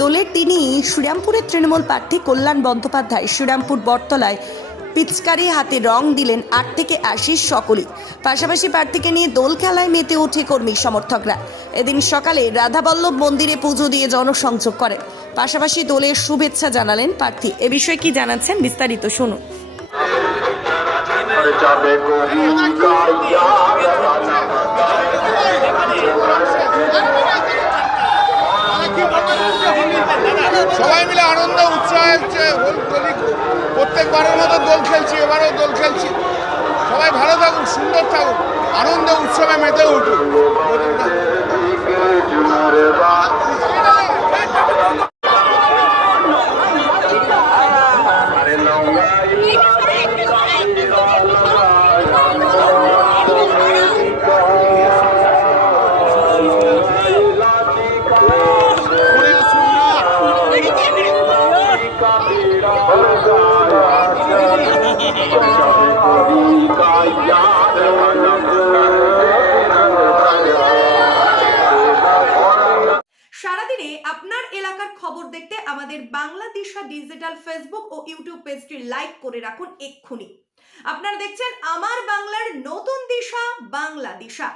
দোলের দিনই শ্রীরামপুরের তৃণমূল প্রার্থী কল্যাণ বন্দ্যোপাধ্যায় শ্রীরামপুর বটতলায় পিচকারি হাতে রং দিলেন 8 থেকে 80 সকলেই। পাশাপাশি প্রার্থীকে নিয়ে দোল খেলায় মেতে ওঠে কর্মী সমর্থকরা। এদিন সকালে রাধাবল্লভ মন্দিরে পুজো দিয়ে জনসংযোগ করেন, পাশাপাশি দোলের শুভেচ্ছা জানালেন প্রার্থী। এ বিষয়ে কি জানাচ্ছেন বিস্তারিত শুনুন। সবাই মিলে আনন্দ উৎসাহে প্রত্যেকবারের মতো দোল খেলছি, এবারেও দোল খেলছি। সবাই ভালো থাকুন, সুন্দর থাকুন, আনন্দ উৎসবে মেতে উঠুন। সারাদিনে আপনার এলাকার খবর দেখতে আমাদের বাংলাদিশা ডিজিটাল ফেসবুক ও ইউটিউব পেজটি লাইক করে রাখুন এক্ষুনি। আপনারা দেখছেন আমার বাংলার নতুন দিশা, বাংলা দিশা।